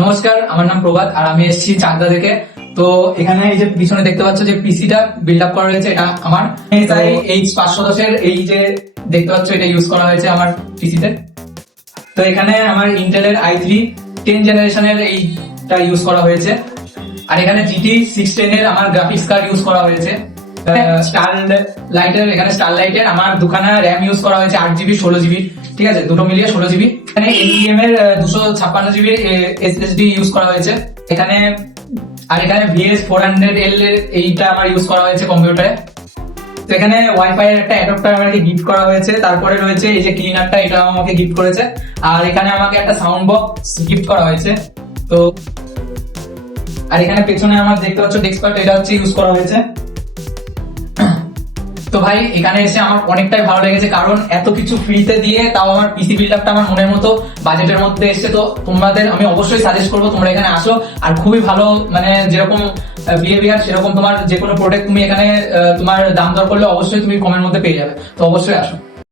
নমস্কার, আমার নাম প্রভাত আর আমি এসেছি চাকদা থেকে। তো এখানে এই যে পিছনে দেখতে পাচ্ছ যে পিসিটা বিল্ড আপ করা হয়েছে, এটা আমার তাই H510 এই যে দেখতে পাচ্ছ এটা ইউজ করা হয়েছে আমার পিসিতে। তো এখানে আমার ইন্টেলের i3 10 জেনারেশনের এইটা ইউজ করা হয়েছে। আর এখানে GT 610 এর আমার গ্রাফিক্স কার্ড ইউজ করা হয়েছে। স্টারলাইটের আমার দুখানা র্যাম ইউজ করা হয়েছে, 8GB 16GB, ঠিক আছে, দুটো মিলিয়ে 16GB। এখানে NVMe এর 256GB SSD ইউজ করা হয়েছে এখানে। আর এখানে VS 400L এর এইটা আমার ইউজ করা হয়েছে কম্পিউটারে। তো এখানে ওয়াইফাই এর একটা অ্যাডাপ্টার আমাকে গিফট করা হয়েছে। তারপরে রয়েছে এই যে ক্লিনারটা, এটা আমাকে গিফট করেছে। আর এখানে আমাকে একটা সাউন্ড বক্স গিফট করা হয়েছে। তো আর এখানে পেছনে আমার দেখতে পাচ্ছ ডেস্কটপ, এটা হচ্ছে ইউজ করা হয়েছে। তো ভাই এখানে এসে আমার অনেকটাই ভালো লেগেছে, কারণ এত কিছু ফ্রিতে দিয়ে তাও আমার পিসি বিল্ড আপটা আমার মনের মতো বাজেটের মধ্যে এসছে। তো তোমাদের আমি অবশ্যই সাজেস্ট করবো তোমরা এখানে আসো। আর খুবই ভালো, মানে যেরকম বিহেভিয়ার সেরকম তোমার যে কোনো প্রোডাক্ট তুমি এখানে তোমার দাম দর করলে অবশ্যই তুমি কমের মধ্যে পেয়ে যাবে। তো অবশ্যই আসো।